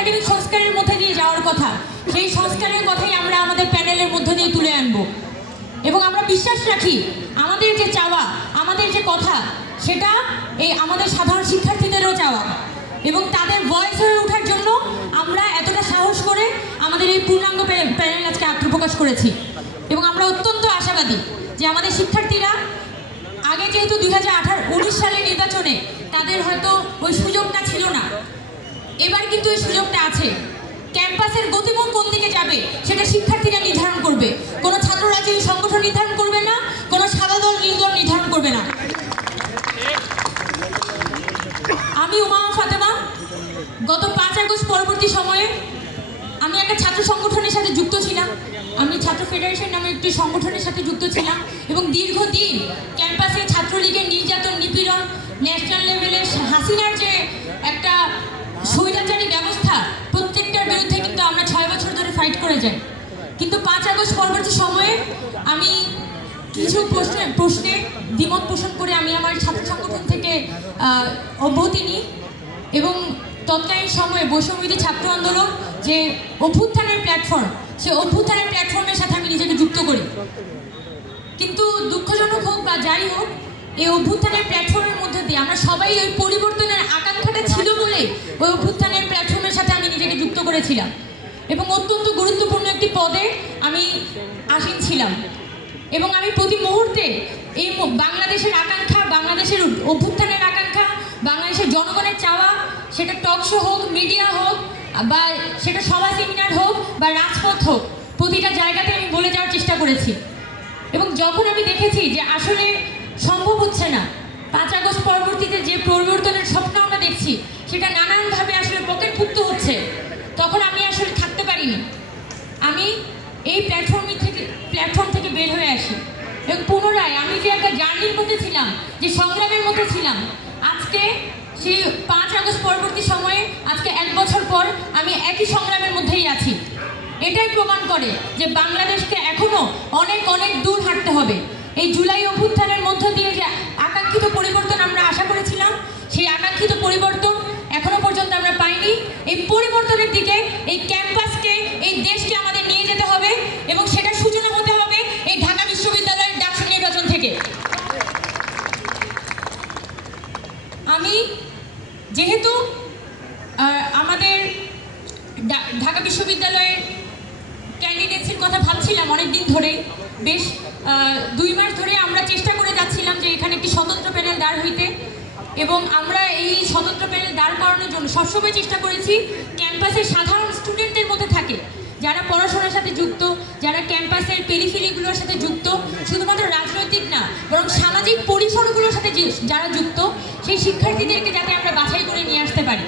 Academic সংস্কারের মধ্যে দিয়ে যাওয়ার কথা। সেই সংস্কারের কথাই আমরা আমাদের প্যানেলের মধ্যে দিয়ে তুলে আনব। এবং আমরা বিশ্বাস রাখি, আমাদের যে চাওয়া, আমাদের যে কথা, সেটা এই আমাদের সাধারণ শিক্ষার্থীদেরও চাওয়া। এবং তাদের ভয়েস হয়ে ওঠার জন্য আমরা এতটা সাহস করে আমাদের এই পূর্ণাঙ্গ প্যা- প্যানেল আজকে আত্মপ্রকাশ করেছি। এবং আমরা অত্যন্ত আশাবাদী যে আমাদের শিক্ষার্থীরা আগে যেহেতু দুই হাজার সালের নির্বাচনে তাদের হয়তো ওই সুযোগটা ছিল না। এবার কিন্তু এই সুযোগটা আছে। ক্যাম্পাসের গতিমন কোন দিকে যাবে, সেটা শিক্ষার্থীরা নির্ধারণ করবে। কোনো ছাত্র রাজনীতি সংগঠন নির্ধারণ করবে না, কোনো সাদা দল, নীল দল নির্ধারণ করবে না। আমি উমা ফাতেমা, গত পাঁচ আগস্ট পরবর্তী সময়ে আমি একটা ছাত্র সংগঠনের সাথে যুক্ত ছিলাম। আমি ছাত্র ফেডারেশন নামে একটি সংগঠনের সাথে যুক্ত ছিলাম এবং দীর্ঘদিন যাই কিন্তু পাঁচ আগস্ট পরবর্তী সময়ে আমি কিছু প্রশ্নে প্রশ্নে দ্বিমত পোষণ করে আমি আমার ছাত্র সংগঠন থেকে আহ, অব্যাহতি নিই এবং তৎকালীন সময়ে বৈষম্যবিধি ছাত্র আন্দোলন যে অভ্যুত্থানের প্ল্যাটফর্ম সে অভ্যুত্থানের প্ল্যাটফর্মের সাথে আমি নিজেকে যুক্ত করি। কিন্তু দুঃখজনক হোক বা যাই হোক এই অভ্যুত্থানের প্ল্যাটফর্মের মধ্যে দিয়ে আমরা সবাই ওই পরিবর্তনের আকাঙ্ক্ষাটা ছিল বলে ওই অভ্যুত্থানের প্ল্যাটফর্মের সাথে আমি নিজেকে যুক্ত করেছিলাম। এবং অত্যন্ত গুরুত্বপূর্ণ একটি পদে আমি আসীন ছিলাম। এবং আমি প্রতি মুহূর্তে এই বাংলাদেশের আকাঙ্ক্ষা, বাংলাদেশের অভ্যুত্থানের আকাঙ্ক্ষা, বাংলাদেশের জনগণের চাওয়া, সেটা টক শো হোক, মিডিয়া হোক, বা সেটা সভা সেমিনার হোক, বা রাজপথ হোক, প্রতিটা জায়গাতে আমি বলে যাওয়ার চেষ্টা করেছি। এবং যখন আমি দেখেছি যে আসলে সম্ভব হচ্ছে না, পাঁচ আগস্ট পরবর্তীতে যে পরিবর্তনের স্বপ্ন আমরা দেখছি, সেটা নানানভাবে আসলে পকেটভুক্ত হচ্ছে তখন আমি আসলে থাকতে পারিনি আমি এই প্ল্যাটফর্মে থেকে প্ল্যাটফর্ম থেকে বের হয়ে আসি এবং যে একটা জার্নির মধ্যে ছিলাম, যে সংগ্রামের মধ্যে ছিলাম। আজকে সেই পাঁচ আগস্ট পরবর্তী সময়ে, আজকে এক বছর পর আমি একই সংগ্রামের মধ্যেই আছি। এটাই প্রমাণ করে যে বাংলাদেশকে এখনও অনেক অনেক দূর হাঁটতে হবে। এই জুলাই অভ্যুত্থানের মধ্য দিয়ে যে আকাঙ্ক্ষিত পরিবর্তন আমরা আশা করেছিলাম, সেই আকাঙ্ক্ষিত পরিবর্তন এখনও পর্যন্ত আমরা পাইনি। এই পরিবর্তনের দিকে এই ক্যাম্পাসকে, এই দেশকে আমাদের নিয়ে যেতে হবে এবং সেটা সূচনা হতে হবে এই ঢাকা বিশ্ববিদ্যালয়ের ডাকসু নির্বাচন থেকে আমি যেহেতু আহ, আমাদের ডা- ঢাকা বিশ্ববিদ্যালয়ের ক্যান্ডিডেটসের কথা ভাবছিলাম অনেক দিন ধরেই বেশ দুই মাস ধরে আমরা চেষ্টা করে যাচ্ছিলাম যে এখানে একটি স্বতন্ত্র প্যানেল দাঁড় হইতে। এবং আমরা এই স্বতন্ত্র প্যানেল দাঁড় করানোর জন্য সবসময় চেষ্টা করেছি ক্যাম্পাসের সাধারণ স্টুডেন্টদের মধ্যে থাকে। যারা পড়াশোনার সাথে যুক্ত, যারা ক্যাম্পাসের পেরিফেরিগুলোর সাথে যুক্ত, শুধুমাত্র রাজনৈতিক না, বরং সামাজিক পরিসরগুলোর সাথে যারা যুক্ত, সেই শিক্ষার্থীদেরকে যাতে আমরা বাছাই করে নিয়ে আসতে পারি।